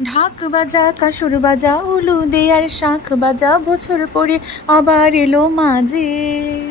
ঢাক বাজা কাসুর বাজা উলু দে আর শাঁখ বাজা বছর পরে আবার এলো মাঝে।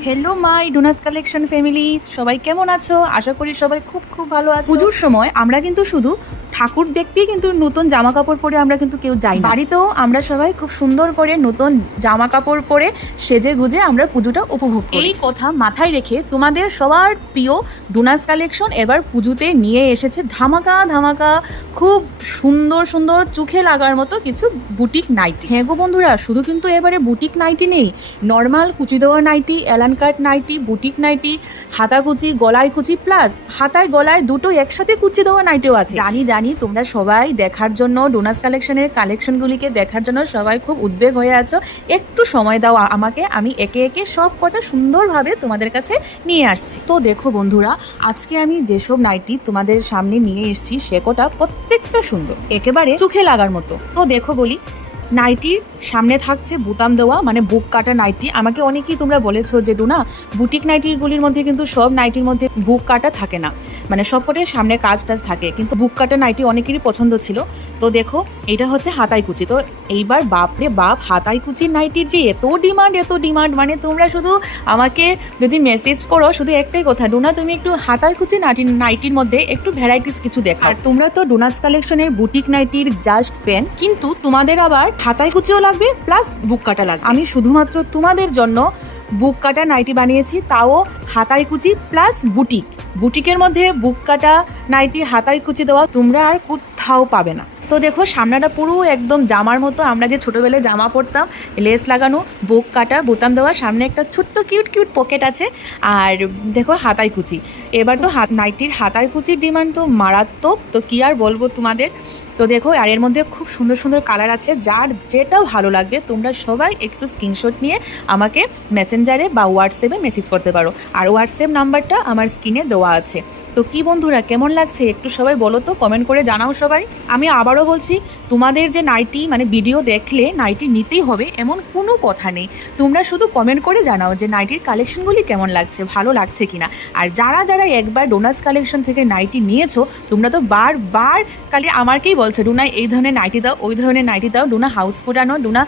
হ্যালো মাই ডোনাস কালেকশন ফ্যামিলি, সবাই কেমন আছো? আশা করি সবাই খুব খুব ভালো আছো। পুজোর সময় আমরা কিন্তু শুধু ঠাকুর দেখতেই কিন্তু নতুন জামা কাপড় পরে আমরা কিন্তু কেউ যাই না। বাড়িতেও আমরা সবাই খুব সুন্দর করে নতুন জামা কাপড় পরে সেজে গুজে আমরা পুজোটা উপভোগ করি। এই কথা মাথায় রেখে তোমাদের সবার প্রিয় ডোনাস কালেকশন এবার পুজোতে নিয়ে এসেছে ধামাকা ধামাকা খুব সুন্দর সুন্দর চোখে লাগার মতো কিছু বুটিক নাইটি। হ্যাঁ গো বন্ধুরা, শুধু কিন্তু এবারে বুটিক নাইটি নেই, নর্মাল কুচি দেওয়া নাইটি, এলান কাট নাইটি, বুটিক নাইটি, হাতা কুচি, গলায় কুচি, প্লাস হাতায় গলায় দুটো একসাথে কুচি দেওয়া নাইটিও আছে। জানি তোমরা সবাই দেখার জন্য ডোনাস কালেকশনের কালেকশনগুলিকে দেখার জন্য সবাই খুব উদ্বেগ হয়ে আছো। একটু সময় দাও আমাকে, আমি একে একে সব কটা সুন্দরভাবে তোমাদের কাছে নিয়ে আসছি। তো দেখো বন্ধুরা, আজকে আমি যেসব নাইটি তোমাদের সামনে নিয়ে এসেছি সে কটা প্রত্যেকটা সুন্দর, একেবারে চোখে লাগার মতো। তো দেখো বলি, নাইটির সামনে থাকছে বোতাম দেওয়া মানে বুক কাটা নাইটি। আমাকে অনেকেই তোমরা বলেছো যে ডোনা, বুটিক নাইটিগুলির মধ্যে কিন্তু সব নাইটির মধ্যে বুক কাটা থাকে না, মানে সবকটার সামনে কাজ টাজ থাকে, কিন্তু বুক কাটা নাইটি অনেকেরই পছন্দ ছিল। তো দেখো, এটা হচ্ছে হাতাই কুচি। তো এইবার বাপরে বাপ, হাতাই কুচির নাইটির যে এত ডিমান্ড, মানে তোমরা শুধু আমাকে যদি মেসেজ করো, শুধু একটাই কথা, ডোনা তুমি একটু হাতাই কুচি নাইটির মধ্যে একটু ভ্যারাইটিস কিছু দেখাও। আর তোমরা তো ডোনাস কালেকশনের বুটিক নাইটির জাস্ট ফ্যান, কিন্তু তোমাদের আবার হাতাই কুচিও লাগবে প্লাস বুক কাটা লাগবে। আমি শুধুমাত্র তোমাদের জন্য বুক কাটা নাইটি বানিয়েছি, তাও হাতাই কুচি প্লাস বুটিকের মধ্যে বুক কাটা নাইটি হাতাই কুচি দেওয়া তোমরা আর কোথাও পাবে না। তো দেখো, সামনাটা পুরো একদম জামার মতো, আমরা যে ছোটোবেলায় জামা পরতাম, লেস লাগানো, বুক কাটা, বোতাম দেওয়া, সামনে একটা ছোট্ট কিউট পকেট আছে, আর দেখো হাতাই কুচি। এবার তো নাইটির হাতাই কুচির ডিমান্ড তো মারাত্মক, তো কি আর বলবো তোমাদের। তো দেখো, আর এর মধ্যে খুব সুন্দর সুন্দর কালার আছে, যার যেটা ভালো লাগবে তোমরা সবাই একটু স্ক্রিনশট নিয়ে আমাকে মেসেঞ্জারে বা হোয়াটসঅ্যাপে মেসেজ করতে পারো, আর হোয়াটসঅ্যাপ নাম্বারটা আমার স্ক্রিনে দেওয়া আছে। তো কি বন্ধুরা, কেমন লাগছে একটু সবাই বলো তো, কমেন্ট করে জানাও সবাই। আমি আবারও বলছি, তোমাদের যে নাইটি মানে ভিডিও দেখলে নাইটি নিতেই হবে এমন কোনো কথা নেই, তোমরা শুধু কমেন্ট করে জানাও যে নাইটির কালেকশনগুলি কেমন লাগছে, ভালো লাগছে কিনা। আর যারা একবার ডোনাস কালেকশন থেকে নাইটি নিয়েছো, তোমরা তো বারবার খালি আমাকেই বলছো, ডোনা এই ধরনের নাইটি দাও, ওই ধরনের নাইটি দাও, ডোনা হাউস কোট আনো, ডোনা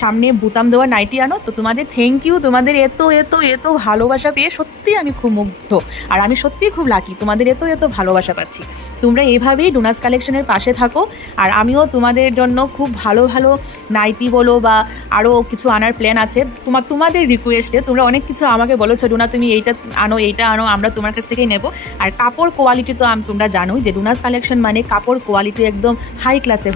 সামনে বোতাম দেওয়া নাইটি আনো। তো তোমাদের থ্যাংক ইউ, তোমাদের এত ভালোবাসা পেয়ে সত্যি আমি খুব মুগ্ধ, আর আমি সত্যিই খুব লাকি, তোমাদের এত ভালোবাসা পাচ্ছি। তোমরা এভাবেই ডোনাস কালেকশনের পাশে থাকো, আর আমিও তোমাদের জন্য খুব ভালো নাইটি বলো বা আরও কিছু আনার প্ল্যান আছে। তোমাদের রিকোয়েস্টে তোমরা অনেক কিছু আমাকে বলেছো, ডোনা তুমি এইটা আনো, আমরা তোমার কাছ থেকেই নেব। আর কাপড় কোয়ালিটি তো তোমরা জানোই যে ডোনাস কালেকশন মানে কাপড় কোয়ালিটি একদম হাই ক্লাসের হবে।